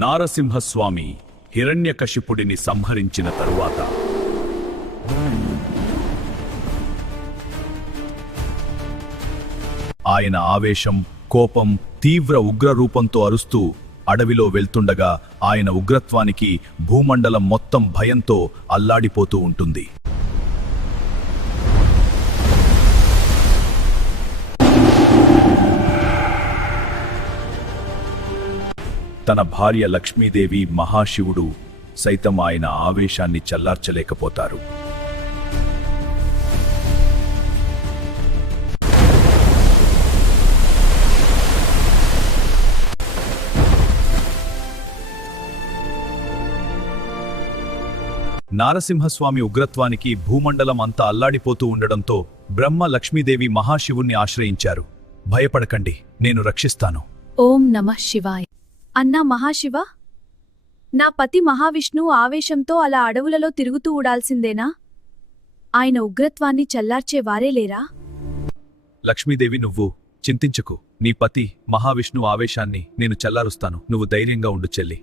నారసింహస్వామి హిరణ్యకశిపుడిని సంహరించిన తరువాత ఆయన ఆవేశం, కోపం, తీవ్ర ఉగ్రరూపంతో అరుస్తూ అడవిలో వెళ్తుండగా ఆయన ఉగ్రత్వానికి భూమండలం మొత్తం భయంతో అల్లాడిపోతూ ఉంటుంది. తన భార్య లక్ష్మీదేవి, మహాశివుడు సైతం ఆయన ఆవేశాన్ని చల్లార్చలేకపోతారు. నారసింహస్వామి ఉగ్రత్వానికి భూమండలం అంతా అల్లాడిపోతూ ఉండడంతో బ్రహ్మ, లక్ష్మీదేవి మహాశివుణ్ణి ఆశ్రయించారు. భయపడకండి, నేను రక్షిస్తాను. ఓం నమః శివాయ. అన్నా మహాశివ, నా పతి మహావిష్ణువు ఆవేశంతో అలా అడవులలో తిరుగుతూ ఉండాల్సిందేనా? ఆయన ఉగ్రత్వాన్ని చల్లార్చే వారే లేరా? లక్ష్మీదేవి, నువ్వు చింతించకు. నీ పతి మహావిష్ణువు ఆవేశాన్ని నేను చల్లారుస్తాను. నువ్వు ధైర్యంగా ఉండు చెల్లి.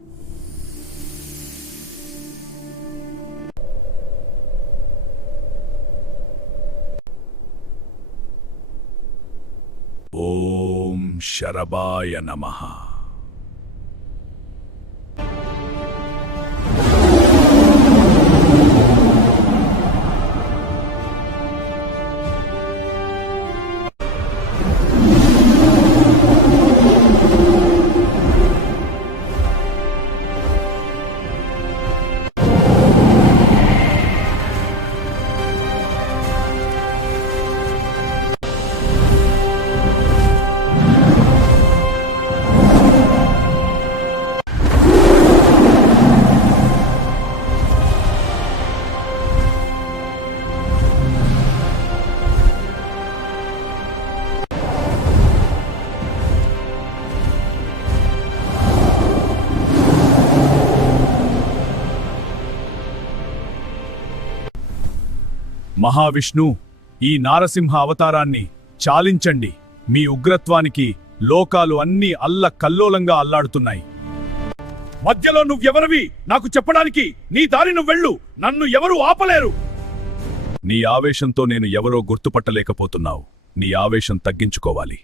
ఓం శరభాయ నమః. మహావిష్ణు, ఈ నారసింహ అవతారాన్ని చాలించండి. మీ ఉగ్రత్వానికి లోకాలు అన్నీ అల్లకల్లోలంగా అల్లాడుతున్నాయి. మధ్యలో నువ్వెవరివి నాకు చెప్పడానికి? నీ దారి నువ్వెళ్ళు, నన్ను ఎవరూ ఆపలేరు. నీ ఆవేశంతో నేను ఎవరో గుర్తుపట్టలేకపోతున్నావు. నీ ఆవేశం తగ్గించుకోవాలి,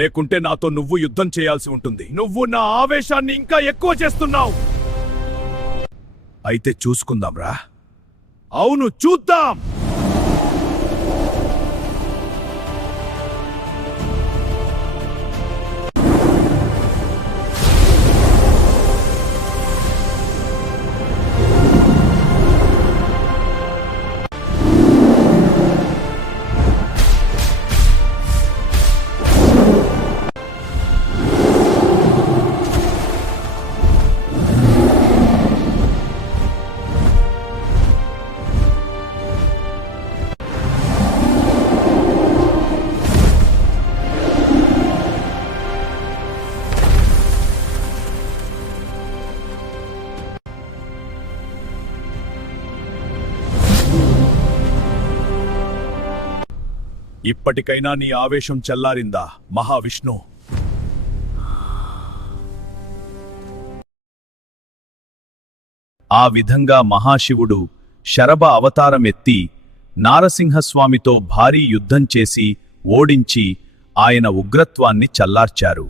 లేకుంటే నాతో నువ్వు యుద్ధం చేయాల్సి ఉంటుంది. నువ్వు నా ఆవేశాన్ని ఇంకా ఎక్కువ చేస్తున్నావు. అయితే చూసుకుందాంరా. అవును, చూద్దాం. ఇప్పటికైనా నీ ఆవేశం చల్లారిందా మహావిష్ణు? ఆ విధంగా మహాశివుడు శరభ అవతారం ఎత్తి నారసింహస్వామితో భారీ యుద్ధం చేసి ఓడించి ఆయన ఉగ్రత్వాన్ని చల్లార్చారు.